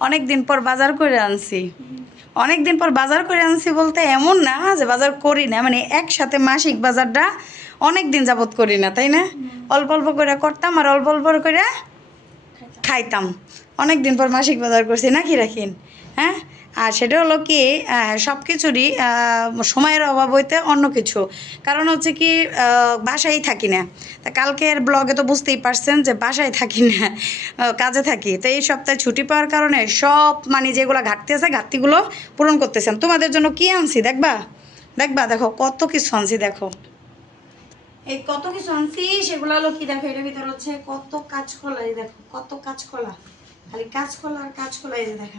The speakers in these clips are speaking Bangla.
অনেক দিন পর বাজার করে আনছি। অনেক দিন পর বাজার করে আনছি বলতে এমন না যে বাজার করি না মানে একসাথে মাসিক বাজারটা অনেক দিন যাবত করি না, তাই না? অল্প অল্প করে করতাম আর অল্প অল্প করে খাইতাম। অনেক দিন পর মাসিক বাজার করছি, নাকি রাখিন? হ্যাঁ? আর সেটা হলো কি সব কিছুরই সময়ের অভাব হইতে অন্য কিছু। কারণ হচ্ছে কি বাসায় থাকি না। তা কালকের ব্লগে তো বুঝতেই পারছেন যে বাসায় থাকি না কাজে থাকি। তো এই সপ্তাহে ছুটি পাওয়ার কারণে সব মানে যেগুলো ঘাটতি আছে, ঘাটতিগুলো পূরণ করতেছেন। তোমাদের জন্য কি আনছি, দেখবা? দেখবা, দেখো, কত কিছু আনছি, দেখো। এই কত কিছু আনছি, সেগুলো হলো কি দেখো, এটার ভিতর হচ্ছে কত কাঁচকলা, এই দেখো, কত কাঁচকলা। খালি কাঁচকলা আর কাঁচকলা, এই যে দেখো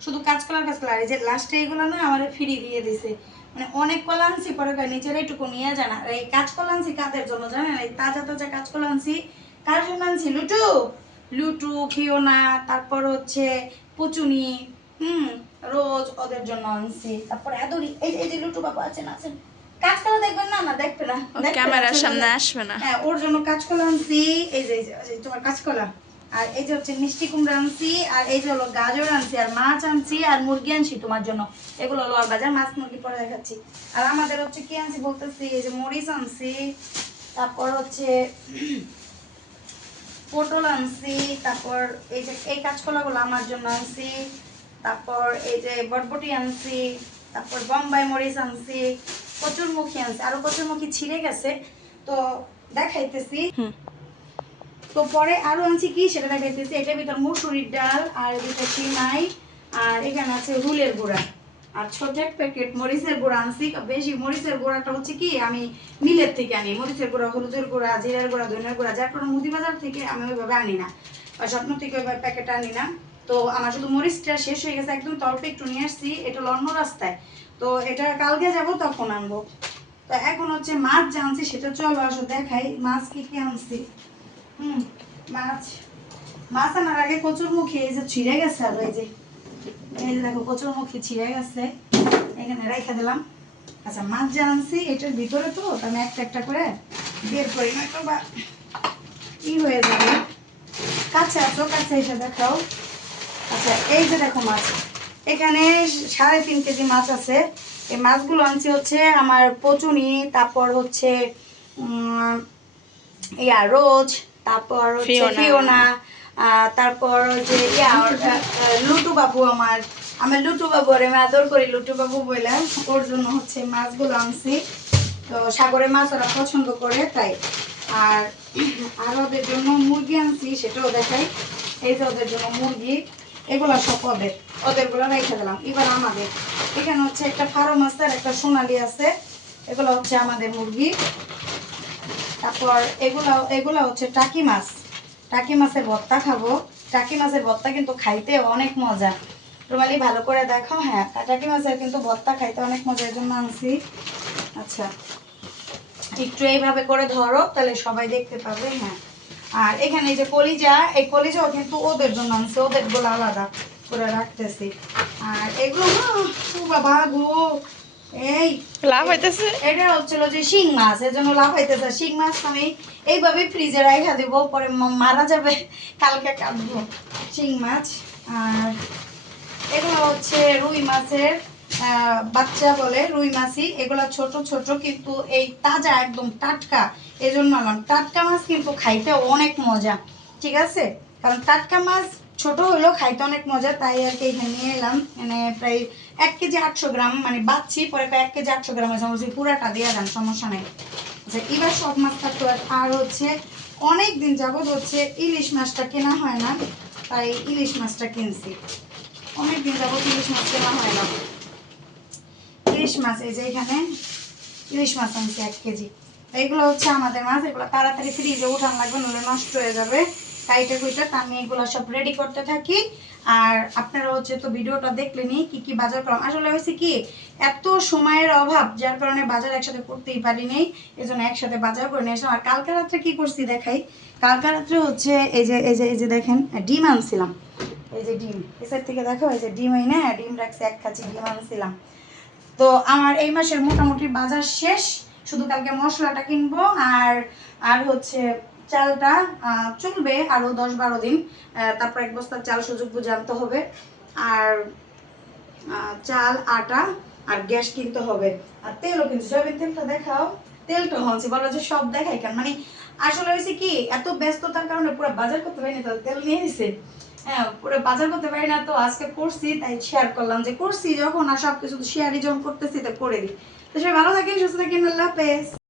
শুধু কাঁচকলার কাঁচকলা, আর এই যে লাস্টে এগুলো না আমার ফ্রি দিয়ে দিছে। মানে অনেক কলা আনছি, পরে নিজের এইটুকু নিয়ে জানা আর এই কাঁচকলা আনছি কাদের জন্য জানেন? এই তাজা তাজা কাঁচকলা আনছি। কার জন্য আনছি? লুটু। লুটু ফিওনা তারপর হচ্ছে পুচুনি, হুম, রোজ ওদের জন্য আনছি। তারপর যে- এই যে লুটু বাবা আছেন আছেন। কাঁচকলা দেখবেন না? না দেখবে না। ক্যামেরার সামনে আসবে না। হ্যাঁ ওর জন্য কাঁচকলা আনছি। এই যে তোমার কাঁচকলা আর এই যে হচ্ছে মিষ্টি কুমড়া আনছি আর এই যে হলো গাজর আনছি আর মাছ আনছি আর মুরগি আনছি তোমার জন্য। এগুলো হলো বাজার মাছ মুরগি পরে দেখাচ্ছি। আর আমাদের হচ্ছে কি আনছি বলতেছি এই যে মরিচ আনছি তারপর হচ্ছে পটল আনছি তারপর এই যে এই কাঁচকলাগুলো আমার জন্য আনছি তারপর এই যে বটবটি আনছি তারপর বম্বাই মরিচ আনছি কচুরমুখী আনছি আরও কচুরমুখী ছিঁড়ে গেছে। তো দেখাইতেছি। তো পরে আরও আনছি কি? সেটা দেখাইতেছি। এটার ভিতর মুসুরির ডাল আর ভিতর সিমাই আর এখানে আছে হুলের গুঁড়া। আর ছোট এক প্যাকেট মরিচের গুঁড়া আনছি। বেশি মরিচের গুঁড়াটা হচ্ছে কি? আমি মিলের থেকে আনি। মরিচের গুঁড়া হলুদের গুঁড়া জিরার গুঁড়া ধনের গুঁড়া যার কারণে মুদি বাজার থেকে আমি ওইভাবে আনি না। স্বপ্ন থেকে ওইভাবে প্যাকেট আনি না। তো আমার শুধু মরিচটা শেষ হয়ে গেছে, একদম তল্পে একটু নিয়ে আসছি, এটা অন্য রাস্তায়। তো এটা কালকে যাব, তখন আনব। তো এখন হচ্ছে মাছ যে আনছি সেটা চলো আসো দেখাই, মাছ কি কি আনছি। হুম, মাছ। মাছ আনার আগে কচুর মুখে এই যে ছিঁড়ে গেছে আর এই যে এই যে দেখো কচুর মুখে ছিঁড়ে গেছে, এখানে রেখে দিলাম। আচ্ছা মাছ যে আনছি, এটার ভিতরে তো তো আমি একটা একটা করে বের করি না তো বা ই হয়ে যাবে। কাছে আছো, কাছে এসে দেখাও। আচ্ছা এই যে দেখো মাছ। এখানে সাড়ে তিন কেজি মাছ আছে। এই মাছগুলো আনছি হচ্ছে আমার পচুনি তারপর হচ্ছে ইয়া রোজ তারপর হচ্ছে ফিওনা। তারপর হচ্ছে ইয়া লুটু বাবু আমার। আমার লুটু বাবু আর আমি আদর করি লুটু বাবু বলে ওর জন্য হচ্ছে মাছগুলো আনছি। তো সাগরের মাছ ওরা পছন্দ করে তাই। আর আর ওদের জন্য মুরগি আনছি সেটাও দেখাই। এই যে ওদের জন্য মুরগি। এগুলো সব ওদের, ওদেরগুলো রেখে দিলাম। এবার আমাদের, এখানে হচ্ছে একটা ফার্ম আছে আর একটা সোনালি আছে। এগুলো হচ্ছে আমাদের মুরগি। তারপর এগুলো, এগুলা হচ্ছে টাকি মাছ। টাকি মাছের ভর্তা খাব। টাকি মাছের ভর্তা কিন্তু খাইতে অনেক মজা। রুমালি, ভালো করে দেখো হ্যাঁ। টাকি মাছের কিন্তু ভর্তা খাইতে অনেক মজা, এই জন্য আনছি। আচ্ছা একটু এইভাবে করে ধরো, তাহলে সবাই দেখতে পাবে হ্যাঁ। আর এখানে এই যে কলিজা এই কলিজাও কিন্তু ওদের জন্য আনছে ওদেরগুলো আলাদা করে রাখতেছি। আর এগুলো বাবা গো এই লাভ হইতেছে? এটা হচ্ছিল যে শিং মাছ এর জন্য লাভ হইতেছে। শিং মাছ আমি এইভাবে ফ্রিজে রাখা দেবো পরে মারা যাবে কালকে কাটবো শিং মাছ। আর এগুলো হচ্ছে রুই মাছের বাচ্চা বলে, রুই মাছই এগুলো ছোট ছোট, কিন্তু এই তাজা একদম টাটকা এই জন্য আনলাম টাটকা মাছ কিন্তু খাইতে অনেক মজা, ঠিক আছে? কারণ টাটকা মাছ ছোট হলেও খাইতে অনেক মজা, তাই আর কি এখানে নিয়ে এলাম। মানে প্রায় এক কেজি আটশো গ্রাম মানে বাচ্ছি পরে এক কেজি আটশো গ্রাম আছে বলছি পুরাটা দিয়ে দেন সমস্যা নেই। আচ্ছা এবার সব মাছ থাকতো আর- হচ্ছে অনেক দিন যাবত হচ্ছে ইলিশ মাছটা কেনা হয় না, তাই ইলিশ মাছটা কিনছি। অনেক দিন যাবত ইলিশ মাছ কেনা হয় না। ইলিশ মাছ, এই যে এখানে ইলিশ মাছ আনছি এক কেজি। এইগুলো হচ্ছে আমাদের মাছ, এগুলো তাড়াতাড়ি ফ্রিজে উঠান লাগবে নলে নষ্ট হয়ে যাবে। কাইটে কুইটে, তা আমি এগুলো সব রেডি করতে থাকি। আর আপনারা হচ্ছে তো ভিডিওটা দেখলেনি কি কি বাজার করলাম আসলে হয়েছে কি, এত সময়ের অভাব, যার কারণে বাজার একসাথে করতেই পারিনি এই জন্য একসাথে বাজার করে নিয়ে আর কালকে রাত্রে কি করছি দেখাই? কালকে রাত্রে হচ্ছে এই যে এই যে এই যে দেখেন, ডিম আনছিলাম। এই যে ডিম, এসের থেকে দেখো, এই যে ডিম হয় না ডিম রাখছি, এক কাছে ডিম আনছিলাম। তো আমার এই মাসের মোটামুটি বাজার শেষ। শুধু কালকে মশলাটা কিনবো আর আর হচ্ছে চালটা চলবে আরও দশ বারো দিন। তারপর এক বস্তা চাল সুযোগ বুঝে আনতে হবে। আর চাল, আটা আর গ্যাস কিনতে হবে। আর তেলও কিন্তু সয়াবিন তেলটা দেখাও। তেলটা হচ্ছে বলো যে সব দেখাই কেন? মানে আসলে হয়েছে কি, এত ব্যস্ততার কারণে পুরো বাজার করতে পারিনি তো তেল নিয়ে এসে হ্যাঁ পুরো বাজার করতে পারি না, তো আজকে করছি, তাই শেয়ার করলাম যে করছি যখন, আর সব কিছু শেয়ারই যখন করতেছি, তা করে দিই। তো সবাই ভালো থাকেন, সুস্থ থাকেন, আল্লাহ হাফেজ।